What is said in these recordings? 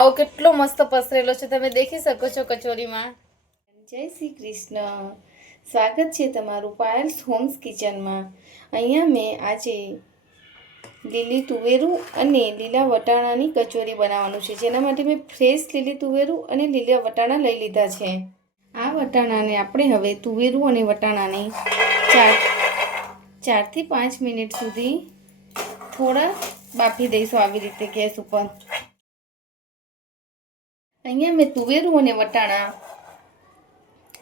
આવો કેટલો મસ્ત પસરેલો છે. તમે દેખી શકો છો કચોરીમાં. જય શ્રી કૃષ્ણ. સ્વાગત છે તમારું પાયલ્સ હોમ્સ કિચનમાં. અહીંયા મેં આજે લીલી તુવેરું અને લીલા વટાણાની કચોરી બનાવવાનું છે. જેના માટે મેં ફ્રેશ લીલી તુવેરું અને લીલા વટાણા લઈ લીધા છે. આ વટાણાને આપણે હવે તુવેરું અને વટાણાને ચાર, ચારથી પાંચ મિનિટ સુધી થોડા બાફી દઈશું આવી રીતે ગેસ ઉપર. અહીંયા મેં તુવેરું અને વટાણા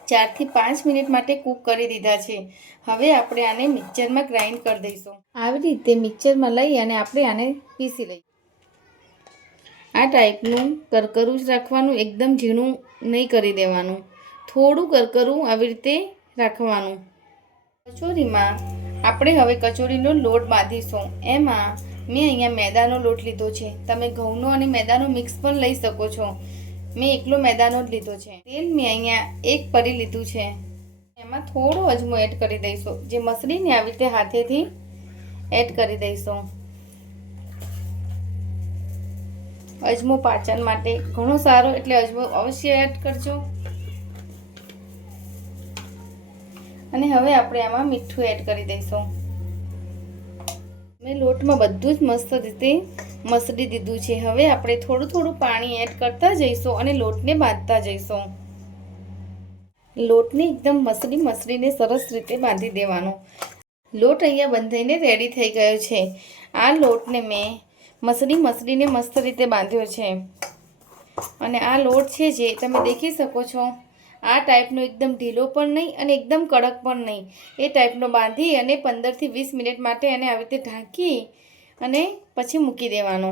ચારથી પાંચ મિનિટ માટે કૂક કરી દીધા છે. હવે આપણે આને મિક્સરમાં ગ્રાઇન્ડ કરી દઈશું. આવી રીતે મિક્સરમાં લઈ અને આપણે આને પીસી લઈએ આ ટાઈપનું કરકરું જ રાખવાનું, એકદમ ઝીણું નહીં કરી દેવાનું. થોડું કરકરું આવી રીતે રાખવાનું. કચોરીમાં આપણે હવે કચોરીનો લોટ બાંધીશું. એમાં મેં અહીંયા મેદાનો લોટ લીધો છે. તમે ઘઉંનો અને મેદાનો મિક્સ પણ લઈ શકો છો. મેં એકલો મેદાનો જ લીધો છે. તેલ મેં અહીંયા એક પરી લીધું છે. એમાં થોડો અજમો એડ કરી દઈશું. જે મસળીને આવી રીતે હાથેથી એડ કરી દઈશું. અજમો પાચન માટે ઘણો સારો એટલે અજમો અવશ્ય એડ કરજો. અને હવે આપણે આમાં મીઠું એડ કરી દઈશું. મેં લોટમાં બધું જ મસ્ત રીતે મસળી દીધું છે. હવે આપણે થોડું થોડું પાણી એડ કરતા જઈશું અને લોટને બાંધતા જઈશું. લોટને એકદમ મસળી મસળીને સરસ રીતે બાંધી દેવાનો. લોટ અહીંયા બંધાઈને રેડી થઈ ગયો છે. આ લોટને મેં મસળી મસળીને મસ્ત રીતે બાંધ્યો છે. અને આ લોટ છે જે તમે દેખી શકો છો. આ ટાઈપનો એકદમ ઢીલો પણ નહીં અને એકદમ કડક પણ નહીં. એ ટાઈપનો બાંધી અને પંદરથી વીસ મિનિટ માટે એને આવી રીતે ઢાંકી અને પછી મૂકી દેવાનો.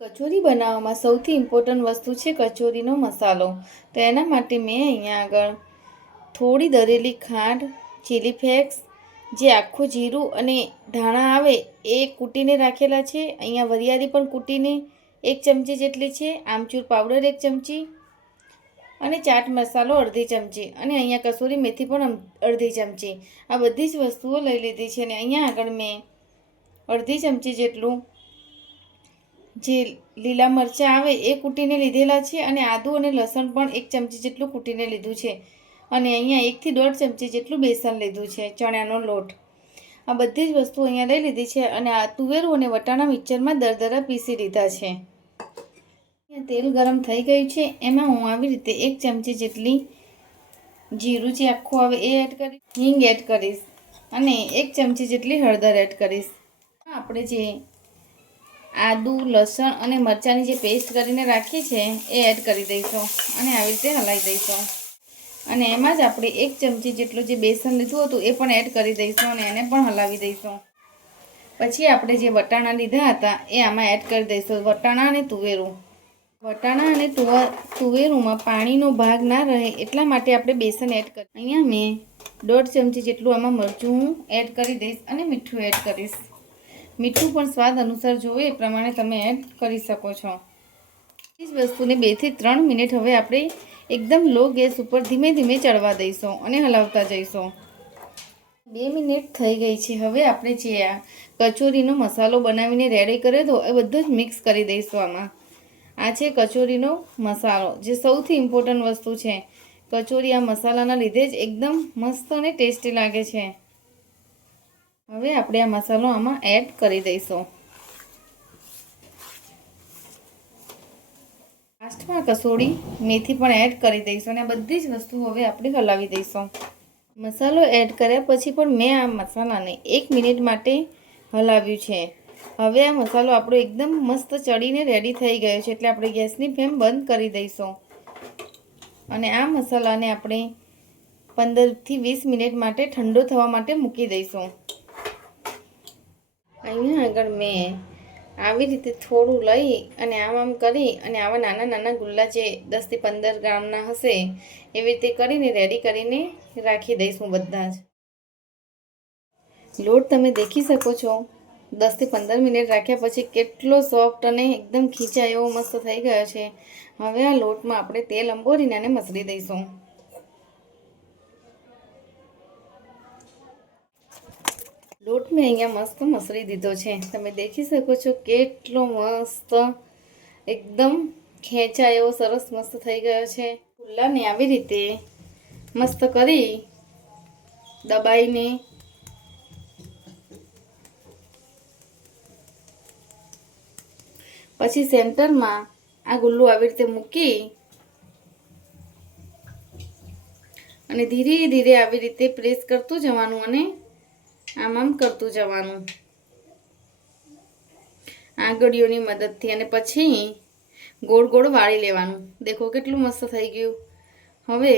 કચોરી બનાવવામાં સૌથી ઇમ્પોર્ટન્ટ વસ્તુ છે કચોરીનો મસાલો. તો એના માટે મેં અહીંયા આગળ થોડી દરેલી ખાંડ ચીલી ફ્લેક્સ જે આખું જીરું અને ધાણા આવે એ કૂટીને રાખેલા છે. અહીંયા વરિયાળી પણ કૂટીને એક ચમચી જેટલી છે, આમચૂર પાવડર એક ચમચી અને ચાટ મસાલો અડધી ચમચી અને અહીંયા કસૂરી મેથી પણ અડધી ચમચી. આ બધી જ વસ્તુઓ લઈ લીધી છે અને અહીંયા આગળ મેં અડધી ચમચી જેટલું જે લીલા મરચાં આવે એ કૂટીને લીધેલા છે અને આદું અને લસણ પણ એક ચમચી જેટલું કૂટીને લીધું છે. અને અહીંયા એકથી દોઢ ચમચી જેટલું બેસન લીધું છે, ચણાનો લોટ. આ બધી જ વસ્તુ અહીંયા લઈ લીધી છે અને આ તુવેરું અને વટાણા મિક્સરમાં દરદરા પીસી લીધા છે. અહીંયા તેલ ગરમ થઈ ગયું છે, એમાં હું આવી રીતે એક ચમચી જેટલી જીરું જે આખું આવે એ એડ કરીશ હિંગ એડ કરીશ અને એક ચમચી જેટલી હળદર એડ કરીશ. આપણે જે આદુ, લસણ અને મરચાંની જે પેસ્ટ કરીને રાખી છે, એ એડ કરી દઈશું અને આવી રીતે હલાવી દઈશું. અને એમાં જ આપણે એક ચમચી જેટલું જે બેસન લીધું હતું એ પણ એડ કરી દઈશું અને એને પણ હલાવી દઈશું. પછી આપણે જે વટાણા લીધા હતા એ આમાં એડ કરી દઈશું. વટાણા અને તુવેરું. વટાણા અને તુવા, તુવેરુંમાં પાણીનો ભાગ ના રહે એટલા માટે આપણે બેસન એડ કરી અહીંયા મેં દોઢ ચમચી જેટલું આમાં મરચું હું એડ કરી દઈશ અને મીઠું એડ કરીશ. મીઠું પણ સ્વાદ અનુસાર જોવે એ પ્રમાણે તમે એડ કરી શકો છો. એ જ વસ્તુને બેથી ત્રણ મિનિટ હવે આપણે એકદમ લો ગેસ ઉપર ધીમે ધીમે ચડવા દઈશું અને હલાવતા જઈશું. બે મિનિટ થઈ ગઈ છે. હવે આપણે જે આ કચોરીનો મસાલો બનાવીને રેડી કર્યો હતો, એ બધું જ મિક્સ કરી દઈશું આમાં. આ છે કચોરીનો મસાલો, જે સૌથી ઇમ્પોર્ટન્ટ વસ્તુ છે. કચોરી આ મસાલાના લીધે જ એકદમ મસ્ત અને ટેસ્ટી લાગે છે. હવે આપણે આ મસાલો આમાં એડ કરી દઈશું. લાસ્ટમાં કસોડી મેથી પણ એડ કરી દઈશું અને બધી જ વસ્તુ હવે આપણે હલાવી દઈશું. મસાલો એડ કર્યા પછી પણ મેં આ મસાલાને એક મિનિટ માટે હલાવ્યું છે. હવે આ મસાલો આપણો એકદમ મસ્ત ચડીને રેડી થઈ ગયો છે એટલે આપણે ગેસની ફ્લેમ બંધ કરી દઈશું. અને આ મસાલાને આપણે પંદરથી વીસ મિનિટ માટે ઠંડો થવા માટે મૂકી દઈશું. અહીંયા આગળ મેં આવી રીતે થોડું લઈ અને આમ આમ કરી અને આવા નાના નાના ગુલ્લા જે દસથી પંદર ગ્રામના હશે, એવી રીતે કરીને રેડી કરીને રાખી દઈશું બધા જ. લોટ તમે દેખી શકો છો. દસથી પંદર મિનિટ રાખ્યા પછી કેટલો સોફ્ટ અને એકદમ ખીચા એવો મસ્ત થઈ ગયો છે. હવે આ લોટમાં આપણે તેલ અંબોરીને અને મસળી દઈશું. લોટ મેં અહીંયા મસ્ત મસળી દીધો છે. તમે દેખી શકો છો કેટલો મસ્ત, એકદમ ખેંચાય સરસ મસ્ત થઈ ગયો છે. ખુલ્લાને આવી રીતે મસ્ત કરી દબાઈને પછી સેન્ટરમાં આ ગુલ્લું આવી રીતે મૂકી અને ધીરે ધીરે આવી રીતે પ્રેસ કરતું જવાનું અને આમ આમ કરતું જવાનું. આંગળીઓની મદદથી અને પછી ગોળ ગોળ વાળી લેવાનું. દેખો કેટલું મસ્ત થઈ ગયું. હવે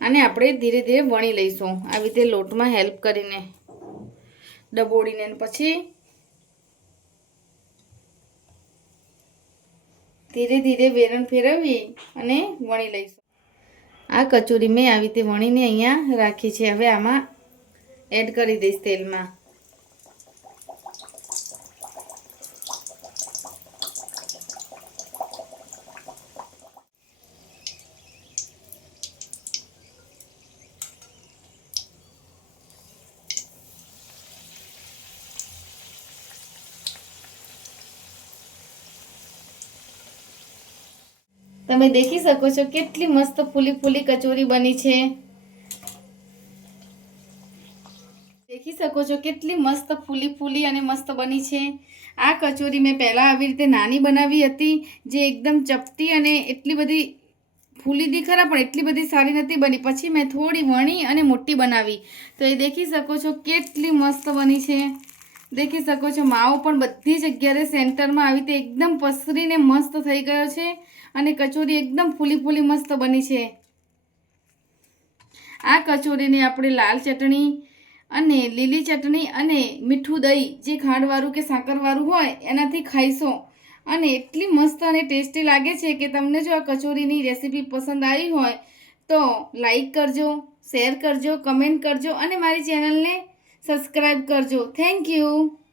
આને આપણે ધીરે ધીરે વણી લઈશું. આવી રીતે લોટમાં હેલ્પ કરીને. ડબોડીને અને પછી ધીરે ધીરે વેરણ ફેરવી અને વણી લઈશું. આ કચોરી મેં આવી રીતે વણીને અહીંયા રાખી છે. હવે આમાં એડ કરી દઈશ તેલમાં. તમે દેખી શકો છો કેટલી મસ્ત ફૂલી ફૂલી કચોરી બની છે. દેખી શકો છો કેટલી મસ્ત ફૂલી ફૂલી અને મસ્ત બની છે. આ કચોરી મેં પહેલાં આવી રીતે નાની બનાવી હતી, જે એકદમ ચપટી અને એટલી બધી ફૂલી દી ખરા, પણ એટલી બધી સારી નથી બની. પછી મેં થોડી વણી અને મોટી બનાવી. તો એ દેખી શકો છો કેટલી મસ્ત બની છે. દેખી શકો છો, માવો પણ બધી જગ્યાએ સેન્ટરમાં આવી રીતે એકદમ પસરીને મસ્ત થઈ ગયો છે અને કચોરી એકદમ ફૂલી ફૂલી મસ્ત બની છે. આ કચોરીને આપણે લાલ ચટણી અને લીલી ચટણી અને મીઠું દહીં જે ખાંડવાળું કે સાકરવાળું હોય, એનાથી ખાઈશો. અને એટલી મસ્ત અને ટેસ્ટી લાગે છે કે તમને જો આ કચોરીની રેસીપી પસંદ આવી હોય, તો લાઈક કરજો, શેર કરજો, કમેન્ટ કરજો અને મારી ચેનલને સબસ્ક્રાઈબ કરજો. Thank you.